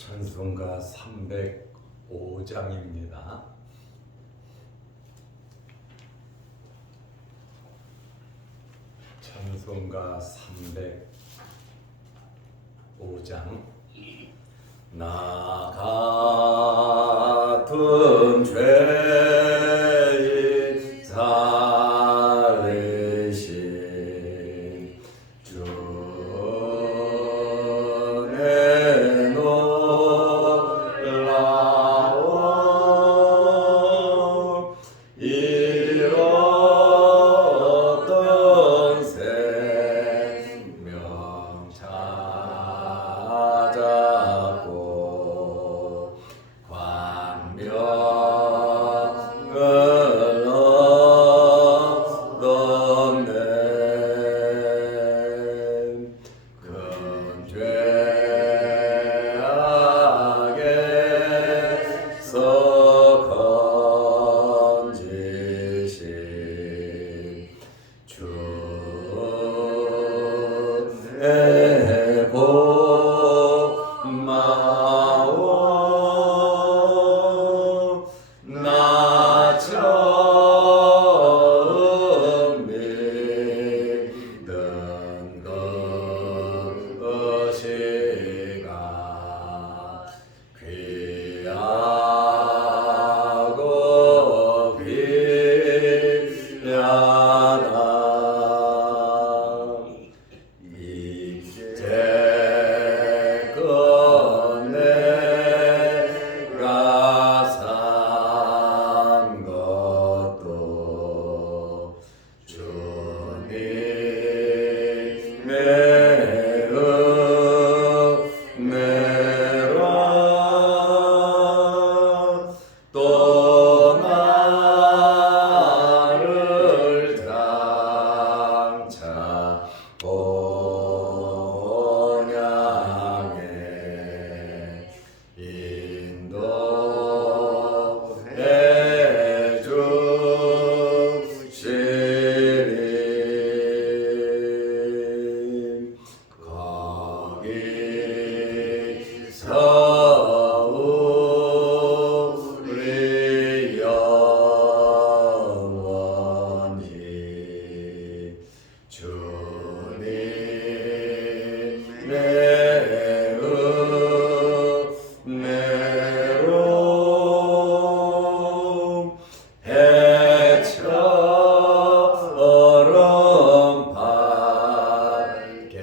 찬송가 305장입니다. 찬송가 305장. 나 같은 죄인 살리신 주 내 놀라운 잃었던 생명 찾았고 광명을 얻었네. 큰 죄악에서 건지신 주 내 고마워. 나 처음 믿은 것이가 귀하고 귀하다. 이제껏 내가 산 것도 주님의 은혜라. 또 나를 장차 본향에 인도해 주시리. 거기서 우리 영원히 주님의 은혜로 해처럼 밝게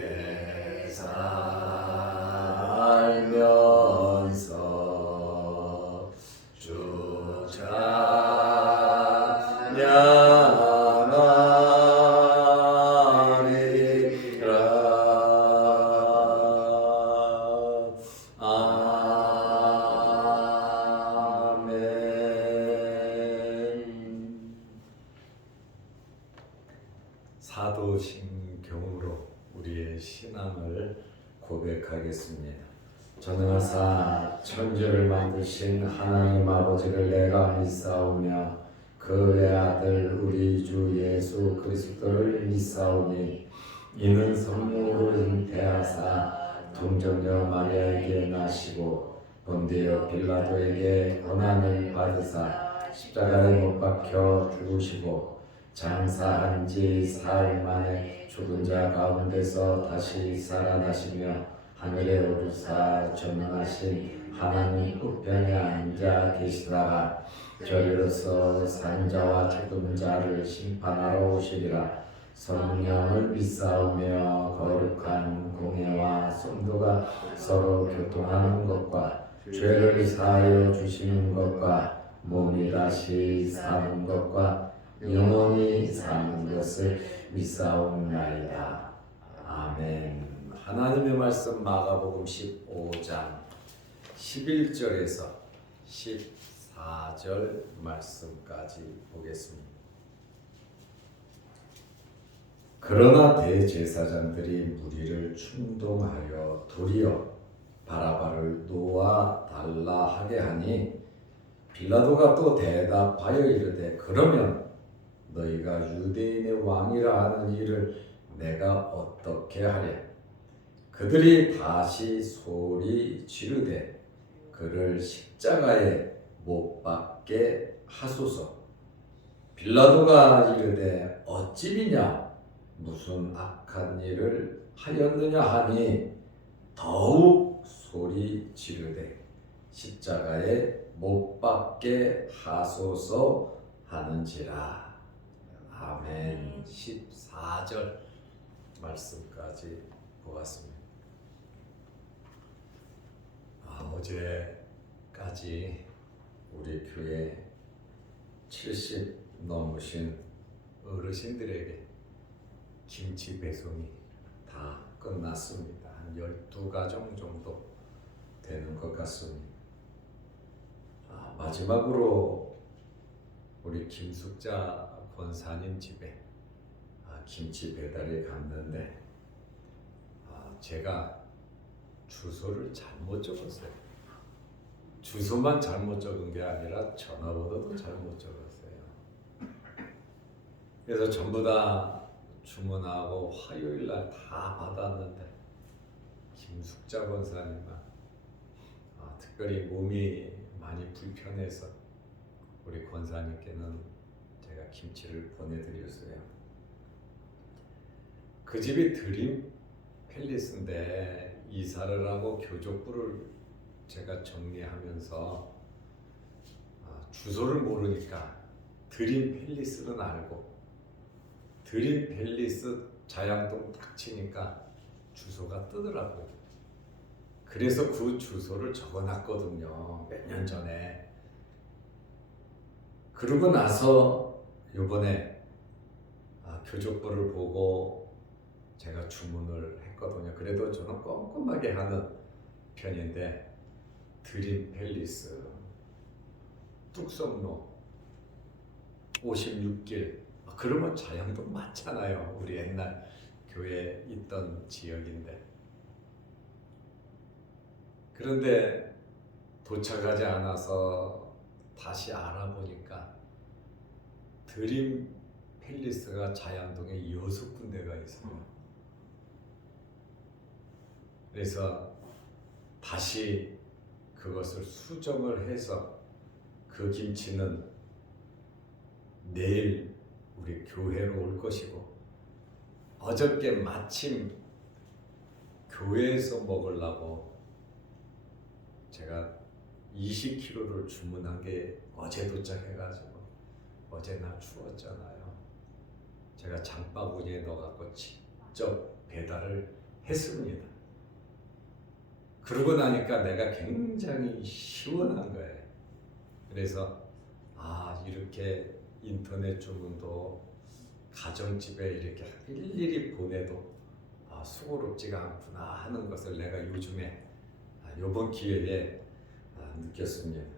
살면서 주 찬양하리라. 아멘. 사도신경으로 우리의 신앙을 고백하겠습니다. 전능하사 천지를 만드신 하나님 아버지를 내가 믿사오며 그의 아들 우리 주 예수 그리스도를 믿사오니 이는 성령으로 잉태하사 동정녀 마리아에게 나시고 본디오 빌라도에게 고난을 받으사 십자가에 못 박혀 죽으시고 장사한 지 사흘 만에 죽은 자 가운데서 다시 살아나시며 하늘에 오르사 전능하신 하나님 우편에 앉아 계시다가 저리로서 산 자와 죽은 자를 심판하러 오시리라. 성령을 믿사오며 거룩한 공예와 성도가 서로 교통하는 것과 죄를 사하여 주시는 것과 몸이 다시 사는 것과 영원히 사는 것을 믿사옵나이다. 아멘. 하나님의 말씀 마가복음 15장 11절에서 14절 말씀까지 보겠습니다. 그러나 대제사장들이 무리를 충동하여 도리어 바라바를 놓아 달라 하게 하니 빌라도가 또 대답하여 이르되 그러면 너희가 유대인의 왕이라 하는 이를 내가 어떻게 하랴? 그들이 다시 소리 지르되 그를 십자가에 못 박게 하소서. 빌라도가 이르되 어찌미냐 무슨 악한 일을 하였느냐 하니 더욱 소리 지르되 십자가에 못 박게 하소서 하는지라. 아멘. 14절 말씀까지 보았습니다. 어제까지 우리 교회 70 넘으신 어르신들에게 김치 배송이 다 끝났습니다. 한 12가정 정도 되는 것 같습니다. 마지막으로 우리 김숙자 권사님 집에 김치 배달이 갔는데 제가 주소를 잘못 적었어요. 주소만 잘못 적은 게 아니라 전화번호도 잘못 적었어요. 그래서 전부 다 주문하고 화요일날 다 받았는데 김숙자 권사님은 특별히 몸이 많이 불편해서 우리 권사님께는 제가 김치를 보내드렸어요. 그 집이 드림 팰리스인데 이사를 하고 교족부를 제가 정리하면서 주소를 모르니까 드림 팰리스는 알고 드림 팰리스 자양동 딱 치니까 주소가 뜨더라고요. 그래서 그 주소를 적어놨거든요. 몇 년 전에. 그러고 나서 요번에 교족부를 보고 제가 주문을 했거든요. 그래도 저는 꼼꼼하게 하는 편인데 드림 팰리스 뚝섬로 56길 그러면 자양동 맞잖아요. 우리 옛날 교회 있던 지역인데. 그런데 도착하지 않아서 다시 알아보니까 드림 팰리스가 자양동에 6군데가 있어요. 그래서 다시 그것을 수정을 해서 그 김치는 내일 우리 교회로 올 것이고 어저께 마침 교회에서 먹으려고 제가 20kg를 주문한 게 어제 도착해가지고 어제 날 추웠잖아요. 제가 장바구니에 넣어갖고 직접 배달을 했습니다. 그러고 나니까 내가 굉장히 시원한 거예요. 그래서 이렇게 인터넷 주문도 가정집에 이렇게 일일이 보내도 수고롭지가 않구나 하는 것을 내가 요즘에 이번 기회에 느꼈습니다.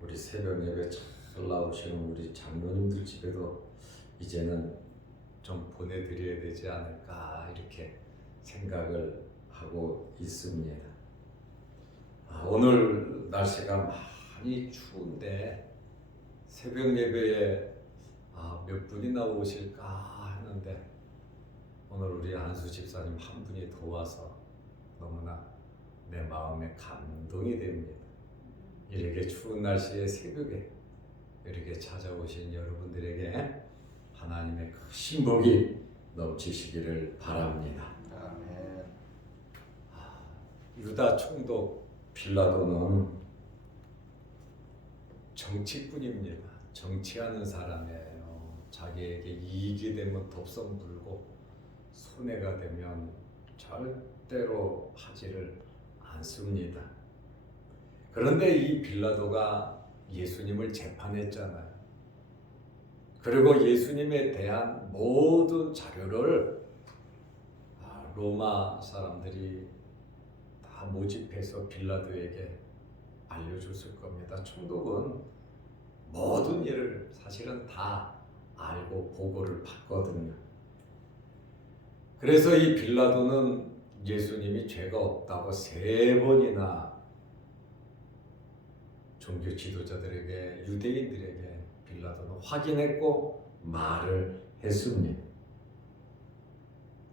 우리 새벽 예배 잘 나오시는 우리 장로님들 집에도 이제는 좀 보내드려야 되지 않을까 이렇게 생각을 하고 있습니다. 오늘 날씨가 많이 추운데 새벽 예배에 몇 분이나 오실까 하는데 오늘 우리 안수 집사님 한 분이 더 와서 너무나 내 마음에 감동이 됩니다. 이렇게 추운 날씨에 새벽에 이렇게 찾아오신 여러분들에게 하나님의 크신 복이 넘치시기를 바랍니다. 아멘. 유다 총독 빌라도는 정치꾼입니다. 정치하는 사람이에요. 자기에게 이익이 되면 덥석 물고 손해가 되면 절대로 하지를 않습니다. 그런데 이 빌라도가 예수님을 재판했잖아요. 그리고 예수님에 대한 모든 자료를 로마 사람들이 다 모집해서 빌라도에게 알려줬을 겁니다. 총독은 모든 일을 사실은 다 알고 보고를 받거든요. 그래서 이 빌라도는 예수님이 죄가 없다고 3번이나 종교 지도자들에게 유대인들에게 빌라도는 확인했고 말을 했습니다.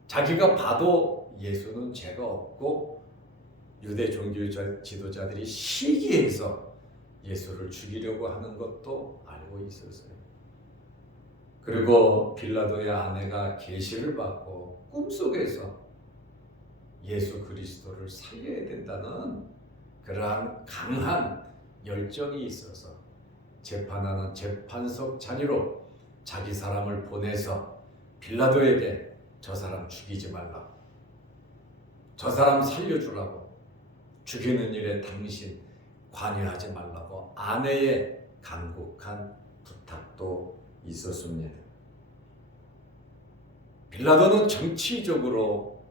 자기가 봐도 예수는 죄가 없고 유대 종교 지도자들이 시기해서 예수를 죽이려고 하는 것도 알고 있었어요. 그리고 빌라도의 아내가 계시를 받고 꿈속에서 예수 그리스도를 살려야 된다는 그러한 강한 열정이 있어서 재판하는 재판석 자리로 자기 사람을 보내서 빌라도에게 저 사람 죽이지 말라고, 저 사람 살려주라고, 죽이는 일에 당신 관여하지 말라고 아내의 간곡한 부탁도 있었습니다. 빌라도는 정치적으로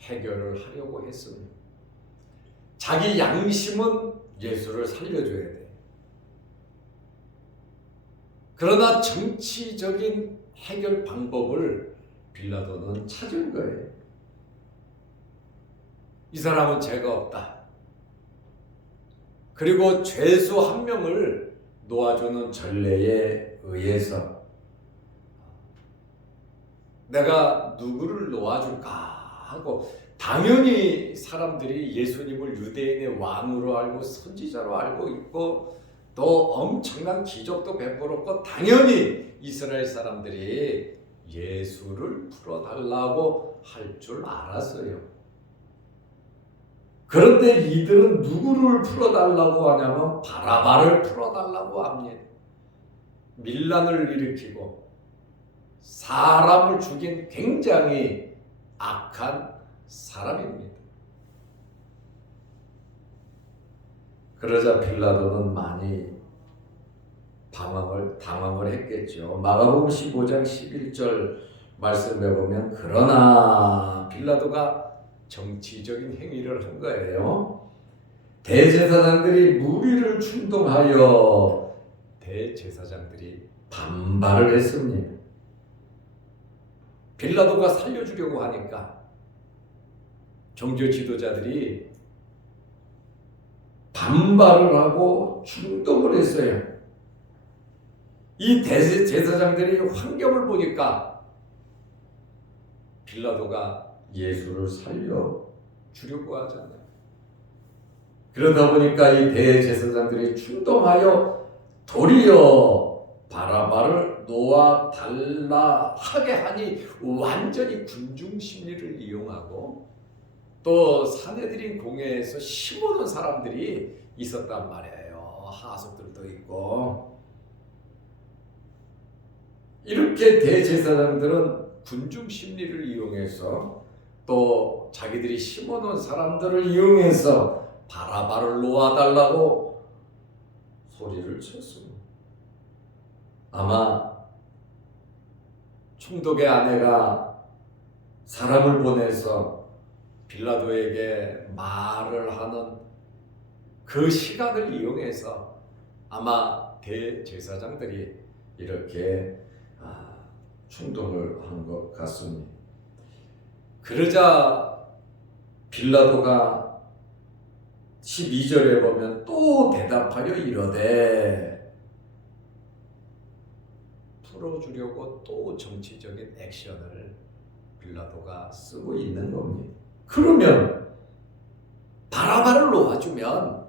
해결을 하려고 했습니다. 자기 양심은 예수를 살려줘야 돼. 그러나 정치적인 해결 방법을 빌라도는 찾은 거예요. 이 사람은 죄가 없다. 그리고 죄수 한 명을 놓아주는 전례에 의해서 내가 누구를 놓아줄까 하고, 당연히 사람들이 예수님을 유대인의 왕으로 알고 선지자로 알고 있고 또 엄청난 기적도 베풀었고, 당연히 이스라엘 사람들이 예수를 풀어달라고 할 줄 알았어요. 그런데 이들은 누구를 풀어달라고 하냐면 바라바를 풀어달라고 합니다. 밀란을 일으키고 사람을 죽인 굉장히 악한 사람입니다. 그러자 빌라도는 많이 당황을 했겠죠. 마가복음 15장 11절 말씀에 보면, 그러나 빌라도가 정치적인 행위를 한 거예요. 대제사장들이 무리를 충동하여 대제사장들이 반발을 했습니다. 빌라도가 살려주려고 하니까 종교 지도자들이 반발을 하고 충동을 했어요. 이 대제사장들이 환경을 보니까 빌라도가 예수를 살려주려고 하잖아요. 그러다 보니까 이 대제사장들이 충동하여 도리어 바라바를 놓아달라 하게 하니 완전히 군중 심리를 이용하고, 또 사내들인 공회에서 심어놓은 사람들이 있었단 말이에요. 하석들도 있고. 이렇게 대제사장들은 군중 심리를 이용해서 또 자기들이 심어놓은 사람들을 이용해서 바라바를 놓아달라고 소리를 쳤습니다. 아마 총독의 아내가 사람을 보내서 빌라도에게 말을 하는 그 시간을 이용해서 아마 대제사장들이 이렇게 충동을 한 것 같습니다. 그러자 빌라도가 12절에 보면 또 대답하려 이르되, 풀어주려고 또 정치적인 액션을 빌라도가 쓰고 있는 겁니다. 그러면 바라바를 놓아주면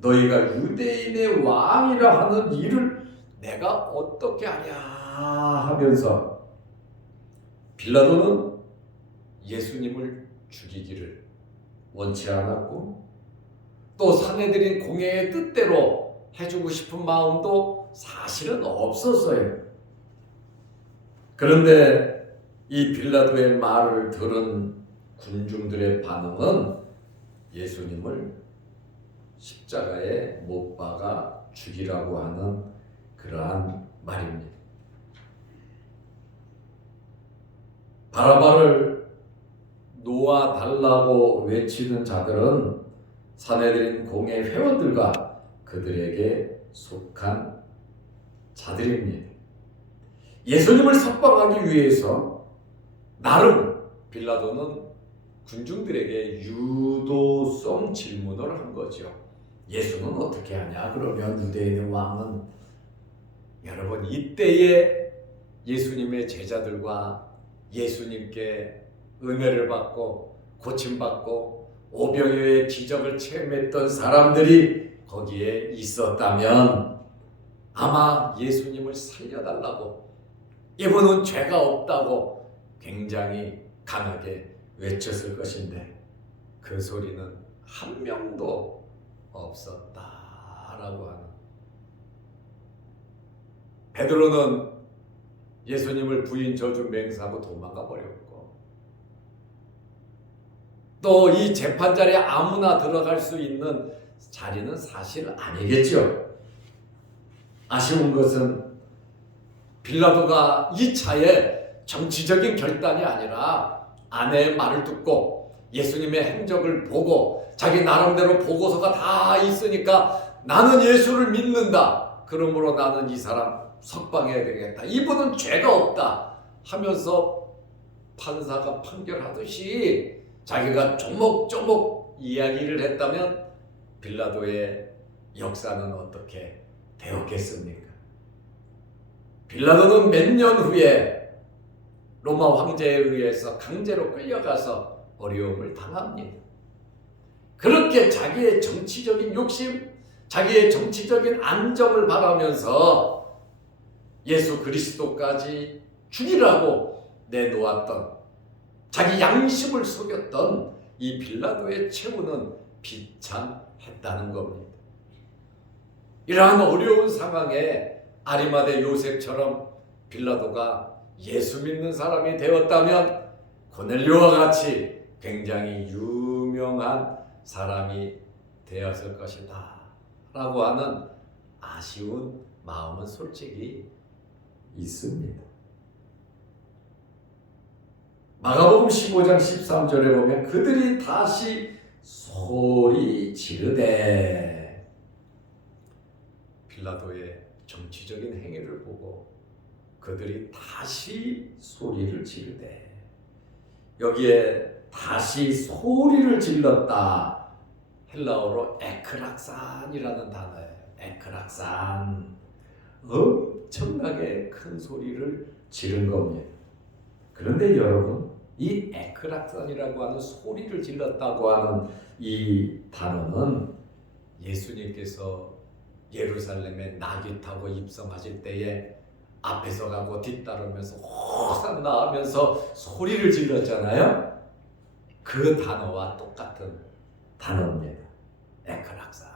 너희가 유대인의 왕이라 하는 일을 내가 어떻게 하냐 하면서 빌라도는 예수님을 죽이기를 원치 않았고, 또 사내들인 공회의 뜻대로 해주고 싶은 마음도 사실은 없었어요. 그런데 이 빌라도의 말을 들은 군중들의 반응은 예수님을 십자가에 못 박아 죽이라고 하는 그러한 말입니다. 바라바를 놓아달라고 외치는 자들은 사내들인 공회 회원들과 그들에게 속한 자들입니다. 예수님을 석방하기 위해서 나름 빌라도는 군중들에게 유도성 질문을 한 거죠. 예수는 어떻게 하냐? 그러면 유대인의 왕은, 여러분 이때에 예수님의 제자들과 예수님께 은혜를 받고 고침받고 오병이어의 기적을 체험했던 사람들이 거기에 있었다면 아마 예수님을 살려달라고, 이분은 죄가 없다고 굉장히 강하게 외쳤을 것인데 그 소리는 한 명도 없었다라고 하는. 베드로는 예수님을 부인 저주 맹세하고 도망가 버렸고, 또 이 재판 자리에 아무나 들어갈 수 있는 자리는 사실 아니겠죠. 아쉬운 것은 빌라도가 이 차에 정치적인 결단이 아니라 아내의 말을 듣고 예수님의 행적을 보고 자기 나름대로 보고서가 다 있으니까 나는 예수를 믿는다, 그러므로 나는 이 사람 석방해야 되겠다, 이분은 죄가 없다 하면서 판사가 판결하듯이 자기가 조목조목 이야기를 했다면 빌라도의 역사는 어떻게 되었겠습니까? 빌라도는 몇 년 후에 로마 황제에 의해서 강제로 끌려가서 어려움을 당합니다. 그렇게 자기의 정치적인 욕심, 자기의 정치적인 안정을 바라면서 예수 그리스도까지 죽이라고 내놓았던, 자기 양심을 속였던 이 빌라도의 최후는 비참했다는 겁니다. 이러한 어려운 상황에 아리마대 요셉처럼 빌라도가 예수 믿는 사람이 되었다면 고넬료와 같이 굉장히 유명한 사람이 되었을 것이다 라고 하는 아쉬운 마음은 솔직히 있습니다. 마가복음 15장 13절에 보면 그들이 다시 소리 지르되, 빌라도의 정치적인 행위를 보고 그들이 다시 소리를 지르되, 여기에 다시 소리를 질렀다, 헬라어로 에크락산이라는 단어예요. 에크락산, 엄청나게 큰 소리를 지른 겁니다. 그런데 여러분, 이 에크락산이라고 하는 소리를 질렀다고 하는 이 단어는 예수님께서 예루살렘에 나귀 타고 입성하실 때에 앞에서 가고 뒤따르면서 호산나 하면서 소리를 질렀잖아요. 그 단어와 똑같은 단어입니다. 에크락산.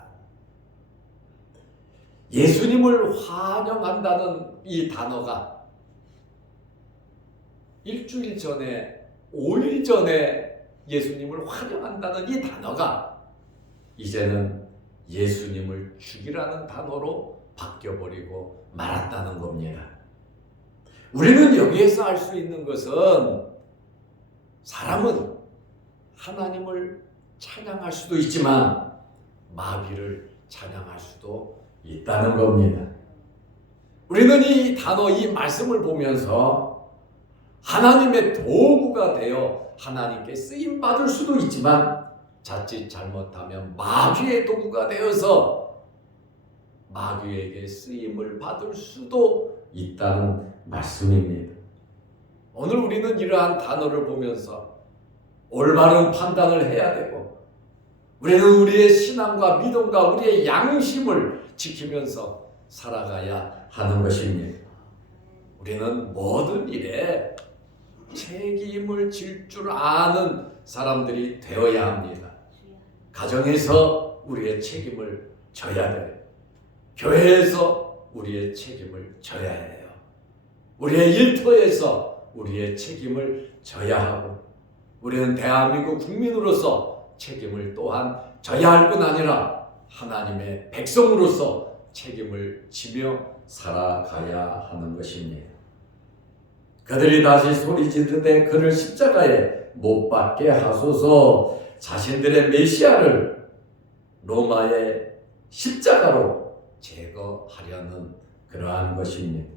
예수님을 환영한다는 이 단어가 일주일 전에, 5일 전에 예수님을 환영한다는 이 단어가 이제는 예수님을 죽이라는 단어로 바뀌어버리고 말았다는 겁니다. 우리는 여기에서 알 수 있는 것은 사람은 하나님을 찬양할 수도 있지만 마귀를 찬양할 수도 있다는 겁니다. 우리는 이 단어, 이 말씀을 보면서 하나님의 도구가 되어 하나님께 쓰임받을 수도 있지만 자칫 잘못하면 마귀의 도구가 되어서 마귀에게 쓰임을 받을 수도 있다는 말씀입니다. 오늘 우리는 이러한 단어를 보면서 올바른 판단을 해야 되고, 우리는 우리의 신앙과 믿음과 우리의 양심을 지키면서 살아가야 하는 것입니다. 우리는 모든 일에 책임을 질 줄 아는 사람들이 되어야 합니다. 가정에서 우리의 책임을 져야 돼요. 교회에서 우리의 책임을 져야 해요. 우리의 일터에서 우리의 책임을 져야 하고, 우리는 대한민국 국민으로서 책임을 또한 져야 할 뿐 아니라 하나님의 백성으로서 책임을 지며 살아가야 하는 것입니다. 그들이 다시 소리 지르되 그를 십자가에 못 박게 하소서, 자신들의 메시아를 로마의 십자가로 제거하려는 그러한 것입니다.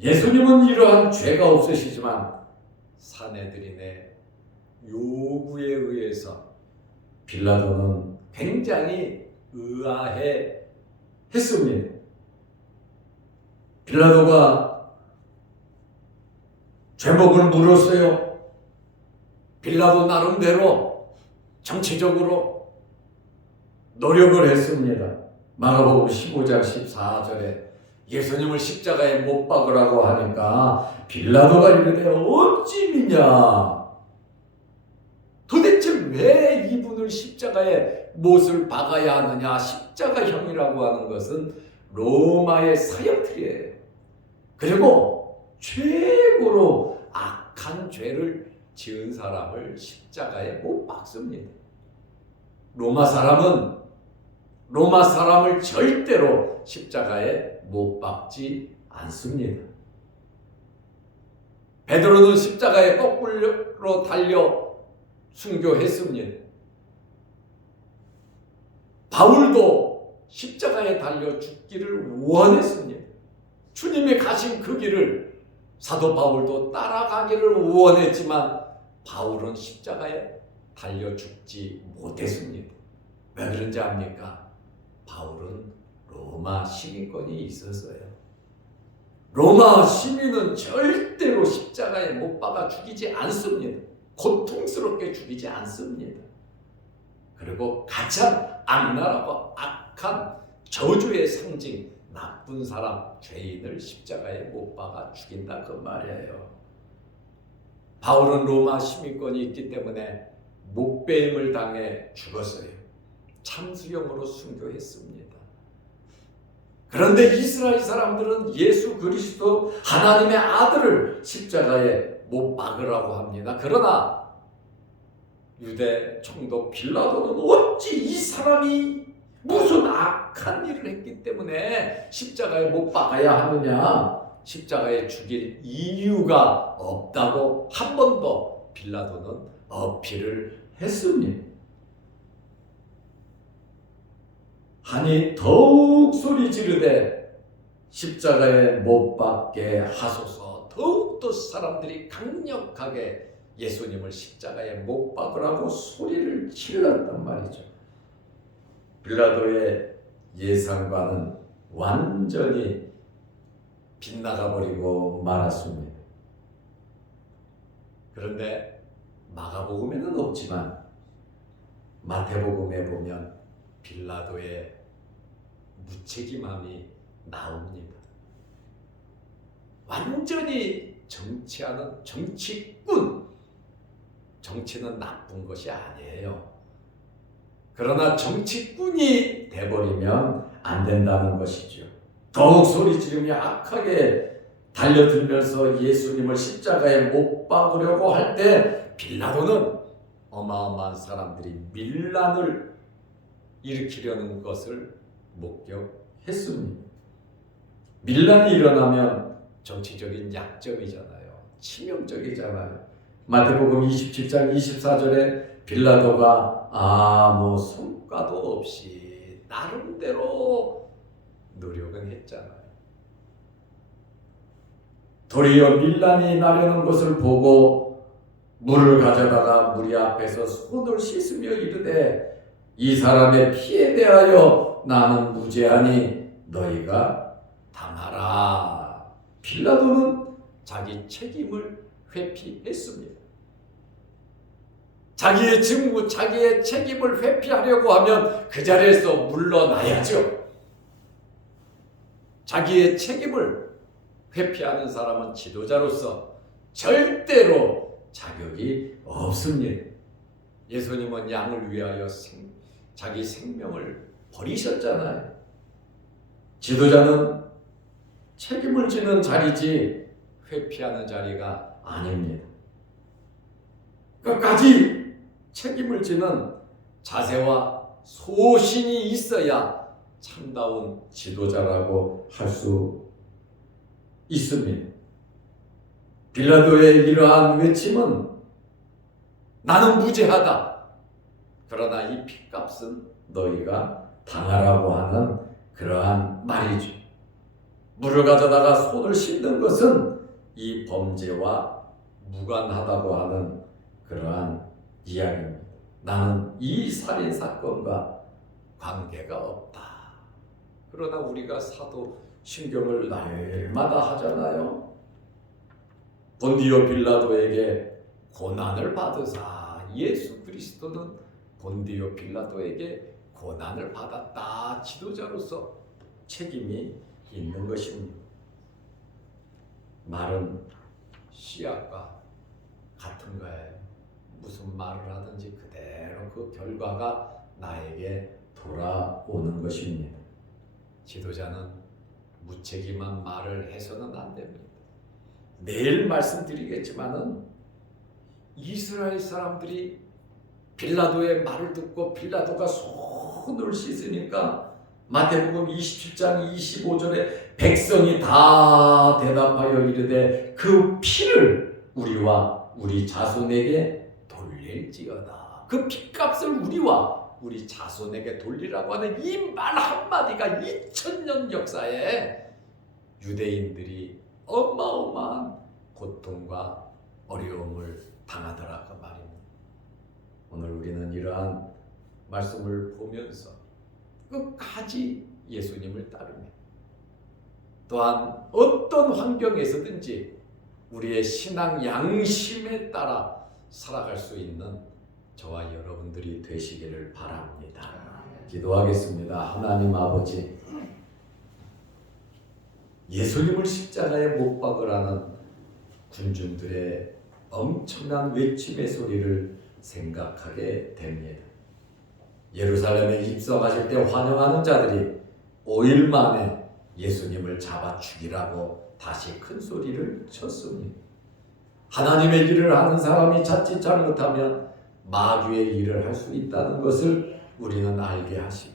예수님은 이러한 죄가 없으시지만 사내들인의 요구에 의해서 빌라도는 굉장히 의아해 했습니다. 빌라도가 죄목을 물었어요. 빌라도 나름대로 정치적으로 노력을 했습니다. 마가복음 15장 14절에 예수님을 십자가에 못 박으라고 하니까 빌라도가 이르되 어찌 미냐? 도대체 왜 이분을 십자가에 못을 박아야 하느냐? 십자가형이라고 하는 것은 로마의 사형틀이에요. 그리고 최고로 악한 죄를 지은 사람을 십자가에 못 박습니다. 로마 사람을 절대로 십자가에 못 박지 않습니다. 베드로는 십자가에 거꾸로 달려 순교했습니다. 바울도 십자가에 달려 죽기를 원했습니다. 주님이 가신 그 길을 사도 바울도 따라가기를 원했지만 바울은 십자가에 달려 죽지 못했습니다. 왜 그런지 압니까? 바울은 로마 시민권이 있었어요. 로마 시민은 절대로 십자가에 못 박아 죽이지 않습니다. 고통스럽게 죽이지 않습니다. 그리고 가장 악랄하고 악한 저주의 상징, 나쁜 사람, 죄인을 십자가에 못 박아 죽인다 그 말이에요. 바울은 로마 시민권이 있기 때문에 목배임을 당해 죽었어요. 참수형으로 순교했습니다. 그런데 이스라엘 사람들은 예수 그리스도 하나님의 아들을 십자가에 못 박으라고 합니다. 그러나 유대 총독 빌라도는 어찌 이 사람이 무슨 악한 일을 했기 때문에 십자가에 못 박아야 하느냐? 십자가에 죽일 이유가 없다고 한 번 더 빌라도는 어필을 했습니다. 하니 더욱 소리 지르되 십자가에 못 박게 하소서. 더욱더 사람들이 강력하게 예수님을 십자가에 못 박으라고 소리를 질렀단 말이죠. 빌라도의 예상과는 완전히 빗나가 버리고 말았습니다. 그런데 마가복음에는 없지만 마태복음에 보면 빌라도의 무책임함이 나옵니다. 완전히 정치하는 정치꾼. 정치는 나쁜 것이 아니에요. 그러나 정치꾼이 돼버리면 안 된다는 것이죠. 더욱 소리 지르며 악하게 달려들면서 예수님을 십자가에 못 박으려고 할 때 빌라도는 어마어마한 사람들이 밀란을 일으키려는 것을 목격했습니다. 밀란이 일어나면 정치적인 약점이잖아요. 치명적이잖아요. 마태복음 27장 24절에 빌라도가 아무 성과도 없이 나름대로 노력은 했잖아요. 도리어 밀란이 나려는 것을 보고 물을 가져다가 무리 앞에서 손을 씻으며 이르되 이 사람의 피에 대하여 나는 무죄하니 너희가 당하라. 빌라도는 자기 책임을 회피했습니다. 자기의 직무, 자기의 책임을 회피하려고 하면 그 자리에서 물러나야죠. 자기의 책임을 회피하는 사람은 지도자로서 절대로 자격이 없습니다. 예수님은 양을 위하여 자기 생명을 버리셨잖아요. 지도자는 책임을 지는 자리지 회피하는 자리가 아닙니다. 끝까지 책임을 지는 자세와 소신이 있어야 참다운 지도자라고 할 수 있습니다. 빌라도의 이러한 외침은 나는 무죄하다. 그러나 이 핏값은 너희가 당하라고 하는 그러한 말이죠. 물을 가져다가 손을 씻는 것은 이 범죄와 무관하다고 하는 그러한 이야기입니다. 나는 이 살인사건과 관계가 없다. 그러나 우리가 사도신경을 날마다 하잖아요. 본디오 빌라도에게 고난을 받으사 예수 그리스도는 본디오 빌라도에게 고난을 받았다. 지도자로서 책임이 있는 것입니다. 말은 씨앗과 같은 거예요. 무슨 말을 하든지 그대로 그 결과가 나에게 돌아오는 것입니다. 지도자는 무책임한 말을 해서는 안 됩니다. 내일 말씀드리겠지만은 이스라엘 사람들이 빌라도의 말을 듣고 빌라도가 손을 씻으니까 마태복음 27장 25절에 백성이 다 대답하여 이르되 그 피를 우리와 우리 자손에게 돌릴지어다. 그 피값을 우리와 우리 자손에게 돌리라고 하는 이 말 한마디가 2000년 역사에 유대인들이 어마어마한 고통과 어려움을 당하더라 그 말입니다. 오늘 우리는 이러한 말씀을 보면서 끝까지 예수님을 따르며 또한 어떤 환경에서든지 우리의 신앙 양심에 따라 살아갈 수 있는 저와 여러분들이 되시기를 바랍니다. 기도하겠습니다. 하나님 아버지, 예수님을 십자가에 못 박으라는 군중들의 엄청난 외침의 소리를 생각하게 됩니다. 예루살렘에 입성하실 때 환영하는 자들이 5일 만에 예수님을 잡아 죽이라고 다시 큰 소리를 쳤습니다. 하나님의 일을 하는 사람이 자칫 잘못하면 마귀의 일을 할 수 있다는 것을 우리는 알게 하시고,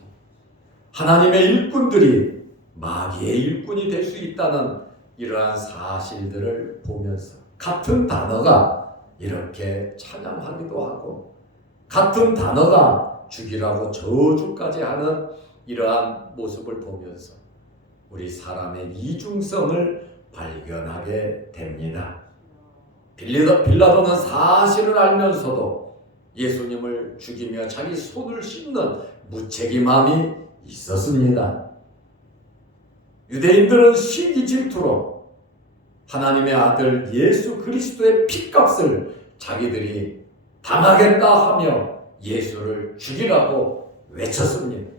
하나님의 일꾼들이 마귀의 일꾼이 될 수 있다는 이러한 사실들을 보면서 같은 단어가 이렇게 찬양하기도 하고 같은 단어가 죽이라고 저주까지 하는 이러한 모습을 보면서 우리 사람의 이중성을 발견하게 됩니다. 빌라도는 사실을 알면서도 예수님을 죽이며 자기 손을 씻는 무책임함이 있었습니다. 유대인들은 시기 질투로 하나님의 아들 예수 그리스도의 피값을 자기들이 당하겠다 하며 예수를 죽이라고 외쳤습니다.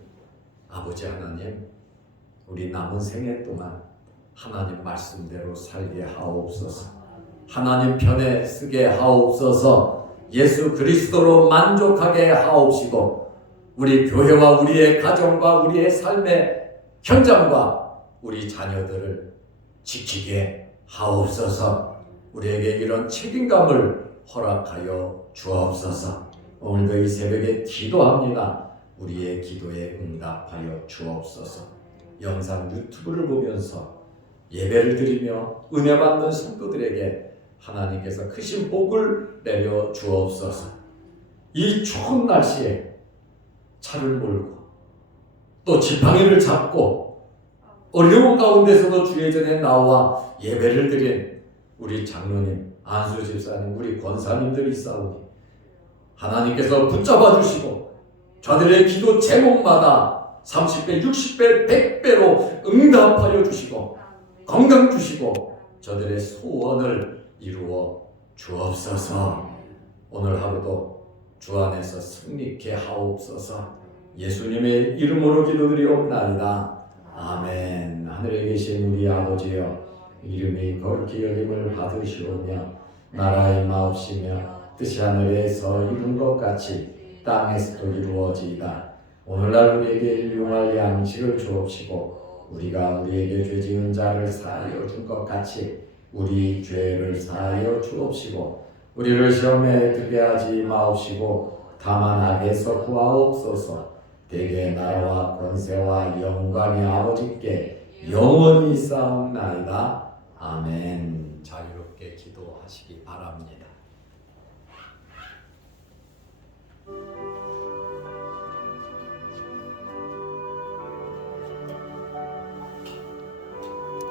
아버지 하나님, 우리 남은 생애 동안 하나님 말씀대로 살게 하옵소서. 하나님 편에 쓰게 하옵소서. 예수 그리스도로 만족하게 하옵시고 우리 교회와 우리의 가정과 우리의 삶의 현장과 우리 자녀들을 지키게 하옵소서. 우리에게 이런 책임감을 허락하여 주옵소서. 오늘도 이 새벽에 기도합니다. 우리의 기도에 응답하여 주옵소서. 영상 유튜브를 보면서 예배를 드리며 은혜 받는 성도들에게 하나님께서 크신 복을 내려 주옵소서. 이 추운 날씨에 차를 몰고 또 지팡이를 잡고 어려운 가운데서도 주의 전에 나와 예배를 드린 우리 장로님, 안수 집사님, 우리 권사님들이 있사오니 하나님께서 붙잡아 주시고 저들의 기도 제목마다 30배, 60배, 100배로 응답하여 주시고 건강 주시고 저들의 소원을 이루어 주옵소서. 오늘 하루도 주 안에서 승리케 하옵소서. 예수님의 이름으로 기도드리옵나이다. 아멘. 하늘에 계신 우리 아버지여, 이름이 거룩히 여김을 받으시오며 나라의 마옵시며 뜻이 하늘에서 이룬 것 같이 땅에서도 이루어지이다. 오늘날 우리에게 일용할 양식을 주옵시고 우리가 우리에게 죄 지은 자를 사하여 준 것 같이 우리 죄를 사하여 주옵시고 우리를 시험에 들게 하지 마옵시고 다만 악에서 구하옵소서. 대개 나라와 권세와 영광이 아버지께 영원히 있사옵나이다. 아멘. 자유롭게 기도하시기 바랍니다.